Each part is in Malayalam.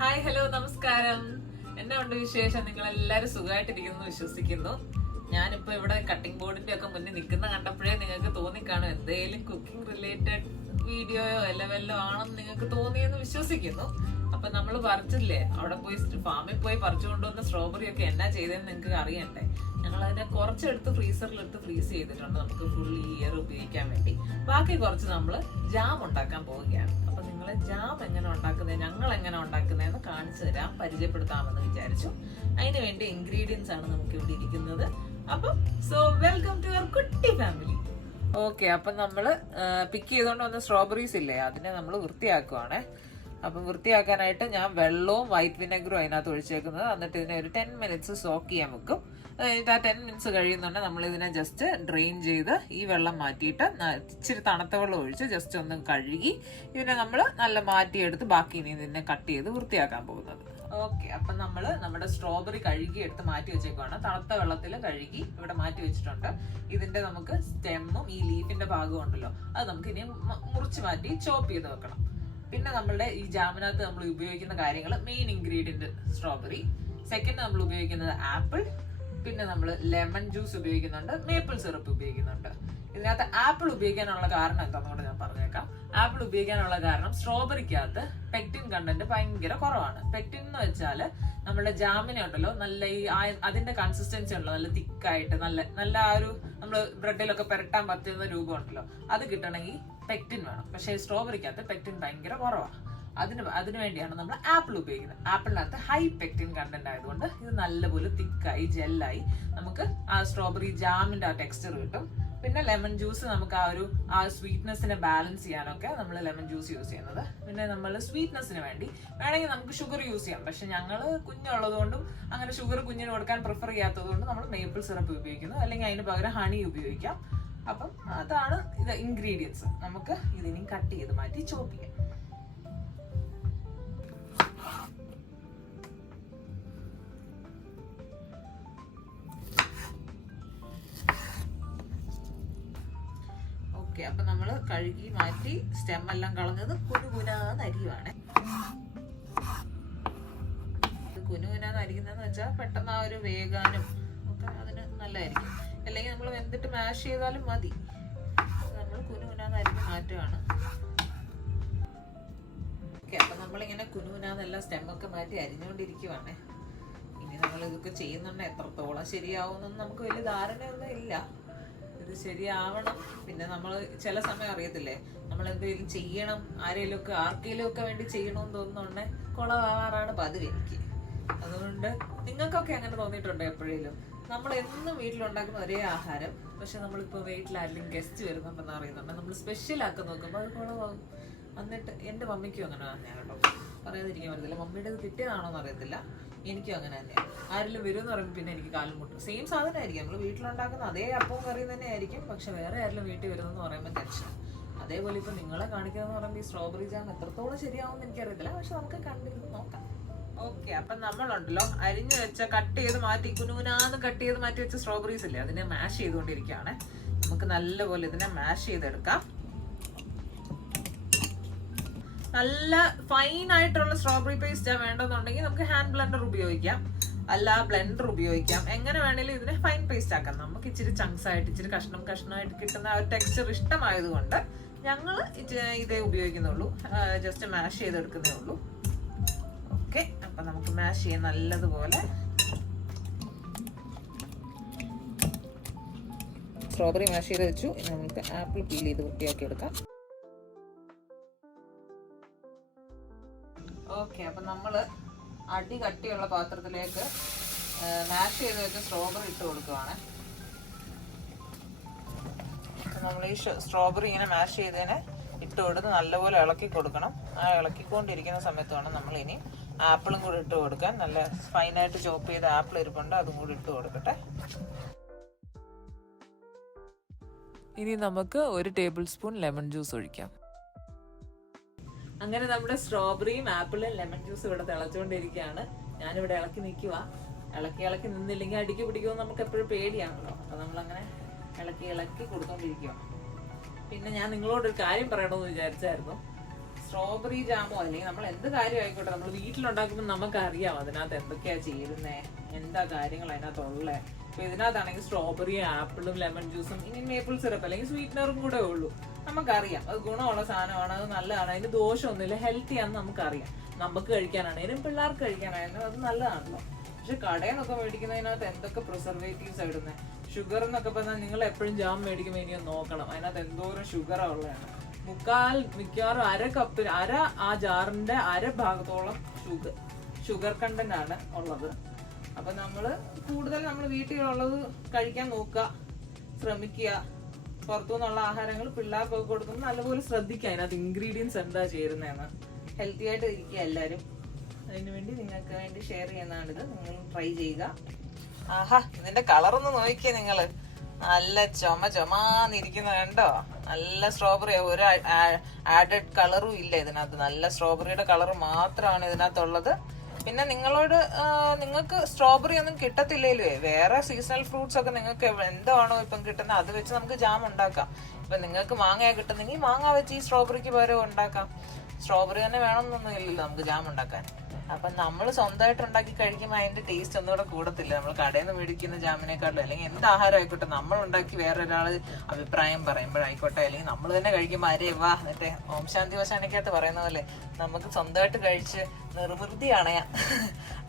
ഹായ് ഹലോ നമസ്കാരം. എന്നാ ഉണ്ട് വിശേഷം? നിങ്ങൾ എല്ലാരും സുഖമായിട്ടിരിക്കുന്നു വിശ്വസിക്കുന്നു. ഞാനിപ്പോ ഇവിടെ കട്ടിംഗ് ബോർഡിന്റെ ഒക്കെ മുന്നിൽ നിൽക്കുന്ന കണ്ടപ്പോഴേ നിങ്ങൾക്ക് തോന്നിക്കാണും എന്തെങ്കിലും കുക്കിംഗ് റിലേറ്റഡ് വീഡിയോയോ വല്ലോ ആണെന്ന് നിങ്ങൾക്ക് തോന്നിയെന്ന് വിശ്വസിക്കുന്നു. അപ്പൊ നമ്മൾ പറിച്ചില്ലേ, അവിടെ പോയി ഫാമിൽ പോയി പറിച്ചു കൊണ്ടുവന്ന സ്ട്രോബെറി ഒക്കെ എന്നാ ചെയ്തതെന്ന് നിങ്ങൾക്ക് അറിയണ്ടേ. ഞങ്ങൾ അതിനെ കുറച്ചെടുത്ത് ഫ്രീസറിലെടുത്ത് ഫ്രീസ് ചെയ്തിട്ടുണ്ട്, നമുക്ക് ഫുൾ ഇയർ ഉപയോഗിക്കാൻ വേണ്ടി. ബാക്കി കുറച്ച് നമ്മൾ ജാം ഉണ്ടാക്കാൻ പോവുകയാണ്. അപ്പൊ നിങ്ങളെ ജാം എങ്ങനെ ഉണ്ടാക്കുന്നത്, ഞങ്ങൾ എങ്ങനെ ഉണ്ടാക്കുന്നതെന്ന് കാണിച്ചു തരാം, പരിചയപ്പെടുത്താമെന്ന് വിചാരിച്ചു. അതിന് വേണ്ടി ഇൻഗ്രീഡിയൻസ് ആണ് നമുക്ക് ഇവിടെ ഇരിക്കുന്നത്. അപ്പം വെൽക്കം ടു യുവർ കുട്ടി ഫാമിലി. ഓക്കെ, അപ്പം നമ്മൾ പിക്ക് ചെയ്തുകൊണ്ട് വന്ന സ്ട്രോബെറീസ് ഇല്ലേ, അതിനെ നമ്മൾ വൃത്തിയാക്കുവാണേ. അപ്പം വൃത്തിയാക്കാനായിട്ട് ഞാൻ വെള്ളവും വൈറ്റ് വിനെഗറും അതിനകത്ത് ഒഴിച്ചേക്കുന്നത്. എന്നിട്ട് ഇതിനെ ഒരു 10 മിനിറ്റ്സ് സോക്ക് ചെയ്യാൻ വെക്കും. കഴിഞ്ഞിട്ട് ആ 10 മിനിറ്റ്സ് കഴിയുന്നുണ്ട് നമ്മൾ ഇതിനെ ജസ്റ്റ് ഡ്രെയിൻ ചെയ്ത് ഈ വെള്ളം മാറ്റിയിട്ട് ഇച്ചിരി തണുത്ത വെള്ളം ഒഴിച്ച് ജസ്റ്റ് ഒന്ന് കഴുകി ഇതിനെ നമ്മൾ നല്ല മാറ്റിയെടുത്ത് ബാക്കി ഇനി ഇതിനെ കട്ട് ചെയ്ത് വൃത്തിയാക്കാൻ പോകുന്നത്. ഓക്കെ, അപ്പം നമ്മൾ നമ്മുടെ സ്ട്രോബെറി കഴുകി എടുത്ത് മാറ്റി വെച്ചേക്കുവാണ്. തണുത്ത വെള്ളത്തിൽ കഴുകി ഇവിടെ മാറ്റി വെച്ചിട്ടുണ്ട്. ഇതിന്റെ നമുക്ക് സ്റ്റെമ്മും ഈ ലീഫിന്റെ ഭാഗവും ഉണ്ടല്ലോ, അത് നമുക്ക് ഇനി മുറിച്ച് മാറ്റി ചോപ്പ് ചെയ്ത് വെക്കണം. പിന്നെ നമ്മളുടെ ഈ ജാമിനകത്ത് നമ്മൾ ഉപയോഗിക്കുന്ന കാര്യങ്ങൾ, മെയിൻ ഇൻഗ്രീഡിയന്റ് സ്ട്രോബെറി, സെക്കൻഡ് നമ്മൾ ഉപയോഗിക്കുന്നത് ആപ്പിൾ, പിന്നെ നമ്മൾ ലെമൺ ജ്യൂസ് ഉപയോഗിക്കുന്നുണ്ട്, മേപ്പിൾ സിറപ്പ് ഉപയോഗിക്കുന്നുണ്ട്. ഇതിനകത്ത് ആപ്പിൾ ഉപയോഗിക്കാനുള്ള കാരണം എന്താണെന്ന് ഞാൻ പറഞ്ഞേക്കാം. ആപ്പിൾ ഉപയോഗിക്കാനുള്ള കാരണം സ്ട്രോബെറിക്കകത്ത് പെക്റ്റിൻ കണ്ടന്റ് ഭയങ്കര കുറവാണ്. പെക്റ്റിൻ എന്ന് വെച്ചാൽ നമ്മുടെ ജാമിനെ ഉണ്ടല്ലോ, നല്ല ഈ അതിന്റെ കൺസിസ്റ്റൻസി ഉണ്ടല്ലോ, നല്ല തിക്കായിട്ട് നല്ല ആ ഒരു നമ്മൾ ബ്രെഡിലൊക്കെ പുരട്ടാൻ പറ്റുന്ന രൂപം ഉണ്ടല്ലോ, അത് കിട്ടണമെങ്കിൽ പെക്റ്റിൻ വേണം. പക്ഷേ സ്ട്രോബെറിക്കകത്ത് പെക്റ്റിൻ ഭയങ്കര കുറവാണ്. അതിനു വേണ്ടിയാണ് നമ്മൾ ആപ്പിൾ ഉപയോഗിക്കുന്നത്. ആപ്പിളിനകത്ത് ഹൈ പെക്റ്റിൻ കണ്ടന്റ് ആയതുകൊണ്ട് ഇത് നല്ലപോലെ തിക്കായി ജെല്ലായി നമുക്ക് ആ സ്ട്രോബെറി ജാമിന്റെ ആ ടെക്സ്ചർ കിട്ടും. പിന്നെ ലെമൺ ജ്യൂസ് നമുക്ക് ആ സ്വീറ്റ്നെസ്സിനെ ബാലൻസ് ചെയ്യാനൊക്കെ നമ്മൾ ലെമൺ ജ്യൂസ് യൂസ് ചെയ്യുന്നത്. പിന്നെ നമ്മൾ സ്വീറ്റ്നെസ്സിന് വേണ്ടി വേണമെങ്കിൽ നമുക്ക് ഷുഗർ യൂസ് ചെയ്യാം. പക്ഷെ ഞങ്ങൾ കുഞ്ഞുള്ളത് കൊണ്ടും അങ്ങനെ ഷുഗർ കുഞ്ഞിന് കൊടുക്കാൻ പ്രിഫർ ചെയ്യാത്തത് കൊണ്ട് നമ്മൾ മേപ്പിൾ സിറപ്പ് ഉപയോഗിക്കുന്നു, അല്ലെങ്കിൽ അതിന് പകരം ഹണി ഉപയോഗിക്കാം. അപ്പം അതാണ് ഇത് ഇൻഗ്രീഡിയൻസ്. നമുക്ക് ഇതിനി കട്ട് ചെയ്ത് മാറ്റി ചോപ്പ് ചെയ്യാം. അപ്പൊ നമ്മള് കഴുകി മാറ്റി സ്റ്റെം എല്ലാം കളഞ്ഞത് കുനുകുനാന്ന് അരിയുവാണ്. കുനുകുനാന്ന് അരിക്കുന്നതെന്ന് വെച്ചാൽ പെട്ടെന്ന് ആ ഒരു വേഗാനും ഒക്കെ അതിന് നല്ലതായിരിക്കും. അല്ലെങ്കിൽ നമ്മൾ വെന്തിട്ട് മാഷ് ചെയ്താലും മതി. നമ്മൾ കുനുകുനാന്ന് അരിഞ്ഞ് മാറ്റുകയാണ്. ഓക്കെ, അപ്പൊ നമ്മളിങ്ങനെ കുനുകുനാന്നെല്ലാം സ്റ്റെമ്മൊക്കെ മാറ്റി അരിഞ്ഞുകൊണ്ടിരിക്കുവാണ്. ഇനി നമ്മൾ ഇതൊക്കെ ചെയ്യുന്നുണ്ട്, എത്രത്തോളം ശരിയാവുമെന്നൊന്നും നമുക്ക് വലിയ ധാരണയൊന്നും ഇല്ല. ഇത് ശരിയാവണം. പിന്നെ നമ്മൾ ചില സമയം അറിയത്തില്ലേ, നമ്മൾ എന്തെങ്കിലും ചെയ്യണം, ആർക്കെങ്കിലും ഒക്കെ വേണ്ടി ചെയ്യണമെന്ന് തോന്നുന്നുണ്ടെ കുളമാവാറാണ് പതിവ് എനിക്ക്. അതുകൊണ്ട് നിങ്ങൾക്കൊക്കെ അങ്ങനെ തോന്നിയിട്ടുണ്ടോ എപ്പോഴേലും? നമ്മൾ എന്നും വീട്ടിലുണ്ടാക്കുന്ന ഒരേ ആഹാരം, പക്ഷെ നമ്മളിപ്പോൾ വീട്ടിലാരെങ്കിലും ഗസ്റ്റ് വരുന്നുണ്ടെന്ന് അറിയുന്നുണ്ട്, നമ്മൾ സ്പെഷ്യൽ ആക്കി നോക്കുമ്പോൾ അത് കുളമാകും. എന്നിട്ട് എൻ്റെ മമ്മിക്കും അങ്ങനെ തന്നെയാണ് കേട്ടോ, പറയാതിരിക്കാൻ പറ്റത്തില്ല. മമ്മിയുടെ ഇത് കിട്ടിയതാണോ എന്ന് അറിയത്തില്ല, എനിക്കും അങ്ങനെ തന്നെയാണ്. ആരെങ്കിലും വരും എന്ന് പറയുമ്പോൾ പിന്നെ എനിക്ക് കാലും മുട്ടും. സെയിം സാധനമായിരിക്കും, നമ്മൾ വീട്ടിലുണ്ടാക്കുന്ന അതേ അപ്പവും കറിയും തന്നെ ആയിരിക്കും, പക്ഷെ വേറെ ആരെങ്കിലും വീട്ടിൽ വരുന്നെന്ന് പറയുമ്പോൾ ടെൻഷൻ. അതേപോലെ ഇപ്പം നിങ്ങളെ കാണിക്കുന്നതെന്ന് പറയുമ്പോൾ ഈ സ്ട്രോബെറി ജാം എത്രത്തോളം ശരിയാവുമെന്ന് എനിക്കറിയത്തില്ല, പക്ഷെ നമുക്ക് കണ്ടിരുന്ന് നോക്കാം. ഓക്കെ, അപ്പം നമ്മളുണ്ടല്ലോ അരിഞ്ഞു വെച്ച കട്ട് ചെയ്ത് മാറ്റി കുനുകുനാന്ന് കട്ട് ചെയ്ത് മാറ്റി വെച്ച സ്ട്രോബെറീസ് ഇല്ലേ, അതിനെ മാഷ് ചെയ്തുകൊണ്ടിരിക്കുകയാണ്. നമുക്ക് നല്ലപോലെ ഇതിനെ മാഷ് ചെയ്തെടുക്കാം. നല്ല ഫൈൻ ആയിട്ടുള്ള സ്ട്രോബെറി പേസ്റ്റ് വേണ്ടെന്നുണ്ടെങ്കിൽ നമുക്ക് ഹാൻഡ് ബ്ലെൻഡർ ഉപയോഗിക്കാം, അല്ല ബ്ലെൻഡർ ഉപയോഗിക്കാം. എങ്ങനെ വേണേലും ഇതിനെ ഫൈൻ പേസ്റ്റ് ആക്കാം. നമുക്ക് ഇച്ചിരി ചങ്ക്സ് ആയിട്ട് ഇച്ചിരി കഷ്ണമായിട്ട് കിട്ടുന്ന ആ ഒരു ടെക്സ്ചർ ഇഷ്ടമായതുകൊണ്ട് ഞങ്ങൾ ഇതേ ഉപയോഗിക്കുന്നുള്ളൂ, ജസ്റ്റ് മാഷ് ചെയ്തെടുക്കുന്നേ ഉള്ളൂ. ഓക്കെ, അപ്പം നമുക്ക് മാഷ് ചെയ്യാൻ നല്ലതുപോലെ. സ്ട്രോബെറി മാഷ് ചെയ്ത് വെച്ചു. ഇനി നമുക്ക് ആപ്പിൾ പീൽ ചെയ്ത് വൃത്തിയാക്കി എടുക്കാം. ഓക്കെ, അപ്പം നമ്മൾ അടി കട്ടിയുള്ള പാത്രത്തിലേക്ക് മാഷ് ചെയ്ത് വെച്ച് സ്ട്രോബെറി ഇട്ട് കൊടുക്കുവാണ്. നമ്മൾ ഈ സ്ട്രോബെറി ഇങ്ങനെ മാഷ് ചെയ്തതിന് ഇട്ട് കൊടുത്ത് നല്ലപോലെ ഇളക്കി കൊടുക്കണം. ആ ഇളക്കിക്കൊണ്ടിരിക്കുന്ന സമയത്ത് വേണം നമ്മൾ ഇനി ആപ്പിളും കൂടി ഇട്ട് കൊടുക്കാൻ. നല്ല ഫൈനായിട്ട് ചോപ്പ് ചെയ്ത ആപ്പിൾ ഇരിപ്പുണ്ട്, അതും കൂടി ഇട്ട് കൊടുക്കട്ടെ. ഇനി നമുക്ക് 1 ടേബിൾ സ്പൂൺ ലെമൺ ജ്യൂസ് ഒഴിക്കാം. അങ്ങനെ നമ്മുടെ സ്ട്രോബെറിയും ആപ്പിളും ലെമൺ ജ്യൂസും ഇവിടെ തിളച്ചുകൊണ്ടിരിക്കുകയാണ്. ഞാനിവിടെ ഇളക്കി നിൽക്കുക. ഇളക്കി നിന്നില്ലെങ്കിൽ അടിക്ക് പിടിക്കുമെന്ന് നമുക്ക് എപ്പോഴും പേടിയാണല്ലോ. അപ്പൊ നമ്മളങ്ങനെ ഇളക്കി കൊടുത്തോണ്ടിരിക്കുക. പിന്നെ ഞാൻ നിങ്ങളോടൊരു കാര്യം പറയണമെന്ന് വിചാരിച്ചായിരുന്നു. സ്ട്രോബെറി ജാമോ അല്ലെങ്കിൽ നമ്മൾ എന്ത് കാര്യം ആയിക്കോട്ടെ നമ്മൾ വീട്ടിലുണ്ടാക്കുമ്പോൾ നമുക്കറിയാം അതിനകത്ത് എന്തൊക്കെയാ ചേരുന്നേ, എന്താ കാര്യങ്ങൾ അതിനകത്തുള്ളേ. അപ്പൊ ഇതിനകത്താണെങ്കിൽ സ്ട്രോബെറി, ആപ്പിളും ലെമൺ ജ്യൂസും ഇനി മേപ്പിൾ സിറപ്പ് അല്ലെങ്കിൽ സ്വീറ്റ്നറും കൂടെ ഉള്ളൂ. നമുക്കറിയാം അത് ഗുണമുള്ള സാധനമാണ്, അത് നല്ലതാണ്, അതിന് ദോഷമൊന്നുമില്ല, ഹെൽത്തിയാണെന്ന് നമുക്കറിയാം. നമുക്ക് കഴിക്കാനാണേലും പിള്ളേർക്ക് കഴിക്കാനായാലും അത് നല്ലതാണല്ലോ. പക്ഷെ കടയിൽ നിന്നൊക്കെ മേടിക്കുന്നതിനകത്ത് എന്തൊക്കെ പ്രിസർവേറ്റീവ്സ് ഇടുന്നത്. ഷുഗർ എന്നൊക്കെ പറഞ്ഞാൽ നിങ്ങൾ എപ്പോഴും ജാം മേടിക്കുമ്പോൾ ഇനി ഒന്ന് നോക്കണം അതിനകത്ത് എന്തോരം ഷുഗറാ ഉള്ളതാണ്. മിക്കവാറും അര ആ ജാറിന്റെ ഭാഗത്തോളം ഷുഗർ കണ്ടന്റ് ആണ് ഉള്ളത്. അപ്പൊ നമ്മള് കൂടുതൽ നമ്മൾ വീട്ടിലുള്ളത് കഴിക്കാൻ നോക്കുക, ശ്രമിക്കുക. പുറത്തുനിന്നുള്ള ആഹാരങ്ങൾ പിള്ളേർക്കൊക്കെ കൊടുക്കുമ്പോൾ നല്ലപോലെ ശ്രദ്ധിക്കുക അതിനകത്ത് ഇൻഗ്രീഡിയൻസ് എന്താ ചേരുന്നതെന്ന്. ഹെൽത്തി ആയിട്ട് ഇരിക്കുക എല്ലാവരും. അതിനുവേണ്ടി നിങ്ങൾക്ക് വേണ്ടി ഷെയർ ചെയ്യുന്നതാണിത്. നിങ്ങൾ ട്രൈ ചെയ്യുക. ആഹാ, ഇതിന്റെ കളറൊന്ന് നോക്കിയേ നിങ്ങള്. നല്ല ചുമന്നിരിക്കുന്നത് കണ്ടോ? നല്ല സ്ട്രോബെറി, ഒരു ആഡഡ് കളറും ഇല്ല ഇതിനകത്ത്. നല്ല സ്ട്രോബെറിയുടെ കളർ മാത്രമാണ് ഇതിനകത്തുള്ളത്. പിന്നെ നിങ്ങൾക്ക് സ്ട്രോബെറി ഒന്നും കിട്ടത്തില്ലേലേ, വേറെ സീസണൽ ഫ്രൂട്ട്സ് ഒക്കെ നിങ്ങൾക്ക് എന്താണോ ഇപ്പം കിട്ടുന്നത് അത് വെച്ച് നമുക്ക് ജാം ഉണ്ടാക്കാം. ഇപ്പൊ നിങ്ങൾക്ക് മാങ്ങയാ കിട്ടുന്നെങ്കിൽ മാങ്ങ വെച്ച് ഈ സ്ട്രോബെറിക്ക് പകരം ഉണ്ടാക്കാം. സ്ട്രോബെറി തന്നെ വേണമെന്നൊന്നും ഇല്ലല്ലോ നമുക്ക് ജാം ഉണ്ടാക്കാൻ. അപ്പൊ നമ്മൾ സ്വന്തമായിട്ട് ഉണ്ടാക്കി കഴിക്കുമ്പോൾ അതിന്റെ ടേസ്റ്റ് ഒന്നുകൂടെ കൂടത്തില്ല നമ്മൾ കടയിൽ നിന്ന് മേടിക്കുന്ന ജാമിനെക്കാട്ടിലും. അല്ലെങ്കിൽ എന്ത് ആഹാരം ആയിക്കോട്ടെ നമ്മൾ ഉണ്ടാക്കി വേറെ ഒരാൾ അഭിപ്രായം പറയുമ്പോഴായിക്കോട്ടെ, അല്ലെങ്കിൽ നമ്മൾ തന്നെ കഴിക്കുമ്പോൾ അരേ വാ മറ്റേ ഓം ശാന്തി വശാനക്കകത്ത് പറയുന്ന പോലെ നമുക്ക് സ്വന്തമായിട്ട് കഴിച്ച് നിർവൃതി അണയാം.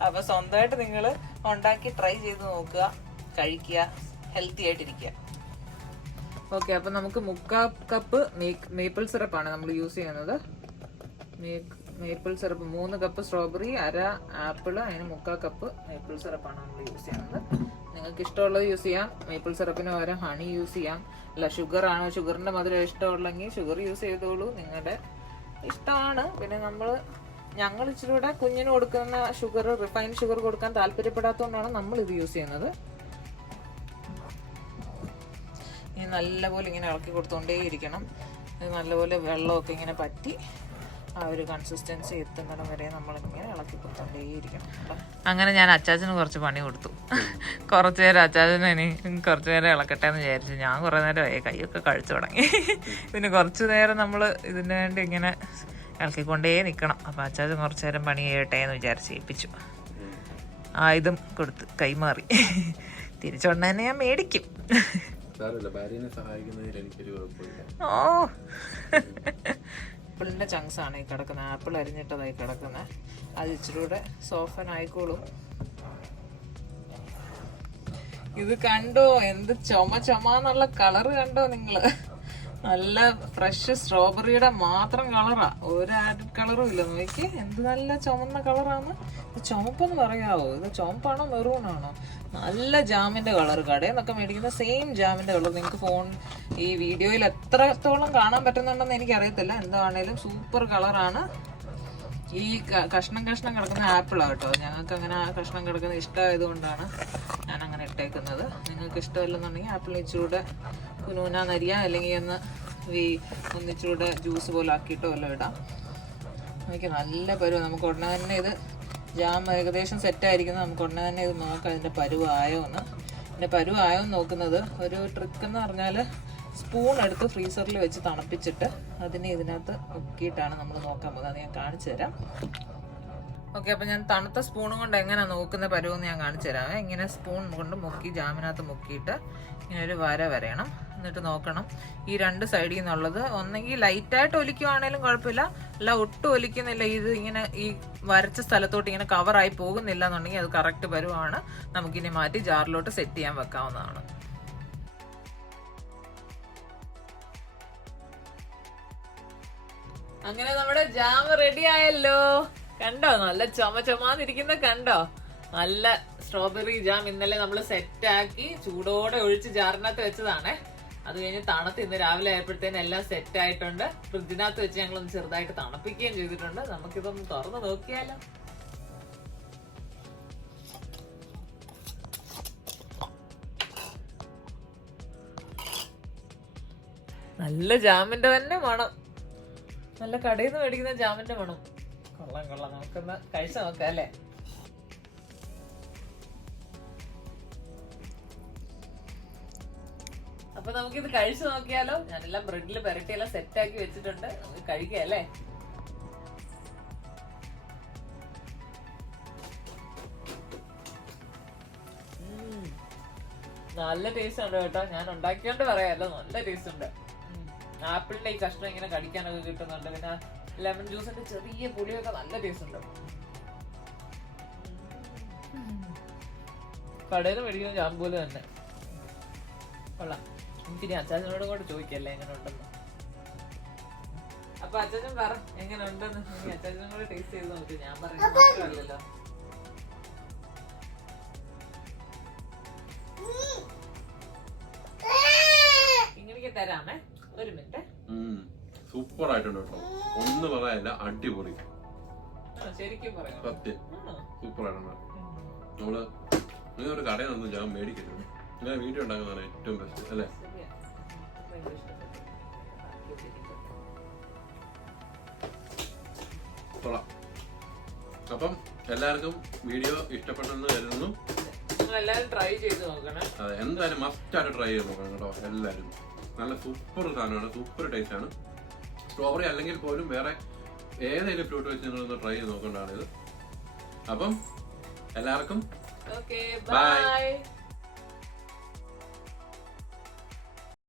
അപ്പൊ സ്വന്തമായിട്ട് നിങ്ങൾ ഉണ്ടാക്കി ട്രൈ ചെയ്ത് നോക്കുക, കഴിക്കുക, ഹെൽത്തി ആയിട്ടിരിക്കുക. ഓക്കെ, അപ്പൊ നമുക്ക് 3/4 കപ്പ് മേപ്പിൾ സിറപ്പാണ് നമ്മൾ യൂസ് ചെയ്യുന്നത്. മേപ്പിൾ സിറപ്പ് 3 കപ്പ് സ്ട്രോബെറി, അര ആപ്പിള്, അതിന് 3/4 കപ്പ് മേപ്പിൾ സിറപ്പാണ് നമ്മൾ യൂസ് ചെയ്യുന്നത്. നിങ്ങൾക്ക് ഇഷ്ടമുള്ളത് യൂസ് ചെയ്യാം. മേപ്പിൾ സിറപ്പിന് പകരം ഹണി യൂസ് ചെയ്യാം. അല്ല, ഷുഗറാണോ, ഷുഗറിന്റെ മധുരം ഇഷ്ടമുള്ളെങ്കിൽ ഷുഗർ യൂസ് ചെയ്തോളൂ, നിങ്ങളുടെ ഇഷ്ടമാണ്. പിന്നെ ഞങ്ങൾ ഇച്ചിരി കൂടെ കുഞ്ഞിന് കൊടുക്കുന്ന ഷുഗർ, റിഫൈൻഡ് ഷുഗർ കൊടുക്കാൻ താല്പര്യപ്പെടാത്തതുകൊണ്ടാണ് നമ്മൾ ഇത് യൂസ് ചെയ്യുന്നത്. ഇനി നല്ലപോലെ ഇങ്ങനെ ഇളക്കി കൊടുത്തോണ്ടേ ഇരിക്കണം. നല്ലപോലെ വെള്ളമൊക്കെ ഇങ്ങനെ പറ്റി ആ ഒരു കൺസിസ്റ്റൻസി എത്തുന്നിടം വരെ നമ്മളിങ്ങനെ ഇളക്കി കൊടുത്തോണ്ടേയിരിക്കണം. അങ്ങനെ ഞാൻ അച്ചാച്ചന് കുറച്ച് പണി കൊടുത്തു. കുറച്ചു നേരം അച്ചാച്ചന് ഇനി കുറച്ചു നേരം ഇളക്കട്ടെ എന്ന് വിചാരിച്ചു. ഞാൻ കുറേ നേരമായി കൈയൊക്കെ കഴിച്ചു തുടങ്ങി. പിന്നെ കുറച്ചു നേരം നമ്മൾ ഇതിന് വേണ്ടി ഇങ്ങനെ ഇളക്കിക്കൊണ്ടേ നിൽക്കണം. അപ്പം അച്ചാച്ചൻ കുറച്ചു നേരം പണി ചെയ്യട്ടെ എന്ന് വിചാരിച്ച് ഏൽപ്പിച്ചു. ഇതും കൊടുത്ത് കൈമാറി. തിരിച്ചുകൊണ്ടു ഞാൻ മേടിക്കും. ഓ, ആപ്പിളിന്റെ ചങ്ക്സ് ആണ് ഈ കിടക്കുന്നത്. ആപ്പിൾ അരിഞ്ഞിട്ടതായി കിടക്കുന്നത്. അത് ഇച്ചിരി കൂടെ സോഫൻ ആയിക്കോളും. ഇത് കണ്ടോ, എന്ത് ചുമന്നുള്ള കളറ് കണ്ടോ നിങ്ങള്? നല്ല ഫ്രഷ് സ്ട്രോബെറിയുടെ മാത്രം കളറാ, ഒരു ആഡഡ് കളറും ഇല്ല. നോക്കി എന്ത് നല്ല ചുമന്ന കളറാണ്. ചുമപ്പെന്ന് പറയാവോ? ഇത് ചുമപ്പാണോ മെറൂണാണോ? നല്ല ജാമിന്റെ കളർ. കടയിൽ നിന്നൊക്കെ മേടിക്കുന്ന സെയിം ജാമിന്റെ കളർ. നിങ്ങൾക്ക് ഈ വീഡിയോയിൽ എത്രത്തോളം കാണാൻ പറ്റുന്നുണ്ടെന്ന് എനിക്കറിയത്തില്ല. എന്താണേലും സൂപ്പർ കളറാണ്. ഈ കഷ്ണം കിടക്കുന്ന ആപ്പിളാണ് കേട്ടോ. ഞങ്ങൾക്ക് അങ്ങനെ ആ കഷ്ണം കിടക്കുന്നത് ഇഷ്ടമായത് കൊണ്ടാണ് ഞാൻ അങ്ങനെ ഇട്ടേക്കുന്നത്. നിങ്ങൾക്ക് ഇഷ്ടമല്ലെന്നുണ്ടെങ്കിൽ ആപ്പിൾ ഇച്ചിരൂടെ കുനൂനാന്നരിയാം, അല്ലെങ്കിൽ ഒന്നിച്ചൂടെ ജ്യൂസ് പോലെ ആക്കിയിട്ടോ വല്ലതും ഇടാം. എനിക്ക് നല്ല പരുവ. നമുക്ക് ഉടനെ തന്നെ ഇത് ജാം ഏകദേശം സെറ്റായിരിക്കുന്നത്. നമുക്ക് ഉടനെ തന്നെ ഇത് നോക്കാം ഇതിൻ്റെ പരുവായോ എന്ന്. ഇതിൻ്റെ പരുവായോ എന്ന് നോക്കുന്നത് ഒരു ട്രിക്ക് എന്ന് പറഞ്ഞാൽ, സ്പൂൺ എടുത്ത് ഫ്രീസറിൽ വെച്ച് തണുപ്പിച്ചിട്ട് അതിനെ ഇതിനകത്ത് മുക്കിയിട്ടാണ് നമ്മൾ നോക്കാൻ പോകുന്നത്. അത് ഞാൻ കാണിച്ചു തരാം. ഓക്കെ, അപ്പം ഞാൻ തണുത്ത സ്പൂണും കൊണ്ട് എങ്ങനെയാണ് നോക്കുന്ന പരുവെന്ന് ഞാൻ കാണിച്ചു തരാം. ഇങ്ങനെ സ്പൂൺ കൊണ്ട് ജാമിനകത്ത് മുക്കിയിട്ട് ഇങ്ങനെ ഒരു വര വരയണം. എന്നിട്ട് നോക്കണം ഈ രണ്ട് സൈഡിൽ നിന്നുള്ളത് ഒന്നെങ്കിൽ ലൈറ്റായിട്ട് ഒലിക്കുവാണേലും കുഴപ്പമില്ല, അല്ല ഒട്ടും ഒലിക്കുന്നില്ല, ഇത് ഇങ്ങനെ ഈ വരച്ച സ്ഥലത്തോട്ട് ഇങ്ങനെ കവറായി പോകുന്നില്ല എന്നുണ്ടെങ്കിൽ അത് കറക്റ്റ് പരുവാണ്. നമുക്കിനി മാറ്റി ജാറിലോട്ട് സെറ്റ് ചെയ്യാൻ വെക്കാവുന്നതാണ്. അങ്ങനെ നമ്മുടെ ജാം റെഡി ആയല്ലോ. കണ്ടോ, നല്ല ചുമന്നിരിക്കുന്ന കണ്ടോ? നല്ല സ്ട്രോബെറി ജാം ഇന്നലെ നമ്മൾ സെറ്റാക്കി ചൂടോടെ ഒഴിച്ച് ജാറിനകത്ത് വെച്ചതാണേ. അത് കഴിഞ്ഞ് തണുത്ത് ഇന്ന് രാവിലെ ആയപ്പോഴത്തേനും എല്ലാം സെറ്റ് ആയിട്ടുണ്ട്. ഫ്രിഡ്ജിനകത്ത് വെച്ച് ഞങ്ങളൊന്ന് ചെറുതായിട്ട് തണുപ്പിക്കുകയും ചെയ്തിട്ടുണ്ട്. നമുക്കിതൊന്ന് തുറന്ന് നോക്കിയാലോ. നല്ല ജാമിന്റെ തന്നെ മണം, നല്ല കടയിൽ നിന്ന് മേടിക്കുന്ന ജാമിന്റെ മണം. കൊള്ളാം. നമുക്കൊന്ന് കഴിച്ചു നോക്കാം അല്ലേ? അപ്പൊ നമുക്കിത് കഴിച്ചു നോക്കിയാലോ. ഞാനെല്ലാം ബ്രെഡിൽ പുരട്ടിയെല്ലാം സെറ്റാക്കി വെച്ചിട്ടുണ്ട്. നമുക്ക് കഴിക്കാം അല്ലേ? നല്ല ടേസ്റ്റ് ഉണ്ട് കേട്ടോ. ഞാൻ ഉണ്ടാക്കിയോണ്ട് പറയാല്ലോ, നല്ല ടേസ്റ്റ് ഉണ്ട്. ആപ്പിളിന്റെ ഈ കഷ്ണം ഇങ്ങനെ കടിക്കാനൊക്കെ കിട്ടുന്നുണ്ട്. പിന്നെ ലെമൺ ജ്യൂസിന്റെ ചെറിയ പുളിയൊക്കെ നല്ല ടേസ്റ്റ് ഉണ്ട്. കടയിൽ നിന്ന് മേടിക്കുന്ന ജാമ്പൂല് തന്നെ കൊള്ളാം. എനിക്കിനി അച്ചാച്ചനോടും കൂടെ ചോദിക്കല്ലേ എങ്ങനെ ഉണ്ടെന്ന്. അപ്പൊ അച്ചാച്ചൻ പറ എങ്ങനെ ഉണ്ടെന്ന്. അച്ചാച്ചനും കൂടെ ടേസ്റ്റ് ചെയ്ത് നോക്കി. ഞാൻ പറയുന്നല്ലോ. ഇങ്ങനെ തരാമേ, ഒരു മിനിറ്റ്. സൂപ്പർ ആയിട്ടുണ്ട് കേട്ടോ, ഒന്നും പറയാനില്ല, അടിപൊളി. ശരിക്കും പറയാം, സത്യം സൂപ്പർ ആയിട്ടുണ്ട്. നമ്മള് നിങ്ങൾ ഒരു കടയിൽ നിന്ന് ഞാൻ മേടിക്കരുത്, ഇങ്ങനെ വീട്ടിൽ ഉണ്ടാക്കുന്നതാണ് ഏറ്റവും ബെസ്റ്റ് അല്ലേ. കൊള്ളാം. അപ്പം എല്ലാവർക്കും വീഡിയോ ഇഷ്ടപ്പെട്ടെന്ന് കരുതുന്നു. എല്ലാവരും ട്രൈ ചെയ്ത് നോക്കണം. അതെ, എന്തായാലും മസ്റ്റ് ആയിട്ട് ട്രൈ ചെയ്ത് നോക്കണം കേട്ടോ എല്ലാവരും. നല്ല സൂപ്പർ സാധനമാണ്, സൂപ്പർ ടേസ്റ്റ് ആണ്. സ്ട്രോബെറി അല്ലെങ്കിൽ പോലും വേറെ ഏതെങ്കിലും ഫ്രൂട്ട് വെച്ച് നിങ്ങളൊന്ന് ട്രൈ ചെയ്ത് നോക്കേണ്ടതാണ് ഇത്. അപ്പം എല്ലാവർക്കും ബൈ.